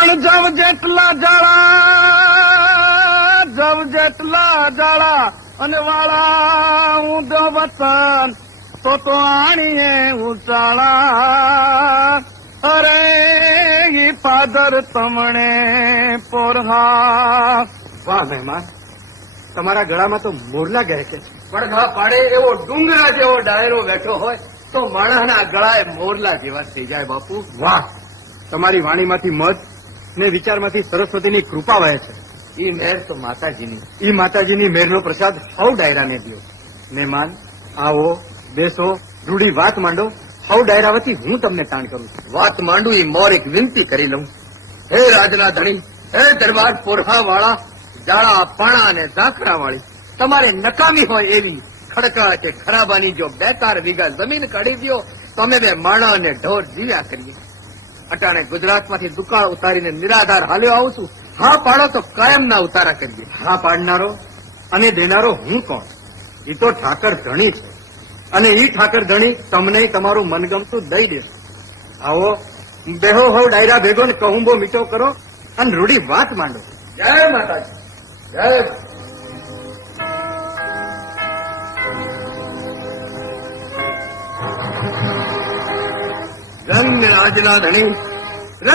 પણ જવ જેટલા જાળા જવ જેટલા જાળા અને વાળા ઊંધ વતન તો તો આણીએ ઉચાળા અરે ઈ ફાધર તમણે પોરહા. વાહ મહેમાન તમારા ગળામાં તો મોરલા ગયા છે. પણ ના પાડે એવો ડુંગરા જેવો ડાયરો બેઠો હોય તો માણસના ગળાએ મોરલા જેવા થઈ જાય બાપુ. વાહ તમારી વાણીમાંથી મધ ને વિચારમાંથી સરસ્વતીની કૃપા વહે છે. ઈ મેર તો માતાજીની. ઈ માતાજીની મેરનો પ્રસાદ હવ ડાયરાને દો મહેમાન આવો બેસો રૂઢી વાત માંડો. હવ ડાયરાવતી હું તમને તાણ કરું વાત માંડું એ મોર એક વિનંતી કરી લઉં. હે રાજના ધણી હે દરબાર પોરહા વાળા જાળા પાણા અને ઝાંખરા વાળી તમારે નકામી હોય એવી ખડકા કે ખરાબાની જો બે ચાર વીઘા જમીન કાઢી દ્યો તો બે માણા અને ઢોર જીવ્યા કરીએ. અટાણે ગુજરાતમાંથી દુકાળ ઉતારીને નિરાધાર હાલ્યો આવું છું. હા પાડો તો કાયમના ઉતારા કરીએ. હા પાડનારો અને દેનારો હું કોણ? એ તો ઠાકર ધણી છે. અને એ ઠાકર ધણી તમને તમારું મનગમતું દઈ દે. આવો, બેહો હો, ડાયરા ભેગો ને કહુંબો, મીઠો કરો અને રૂડી વાત માંડો. જય માતાજી, જય ધન્ય રાજના ધણી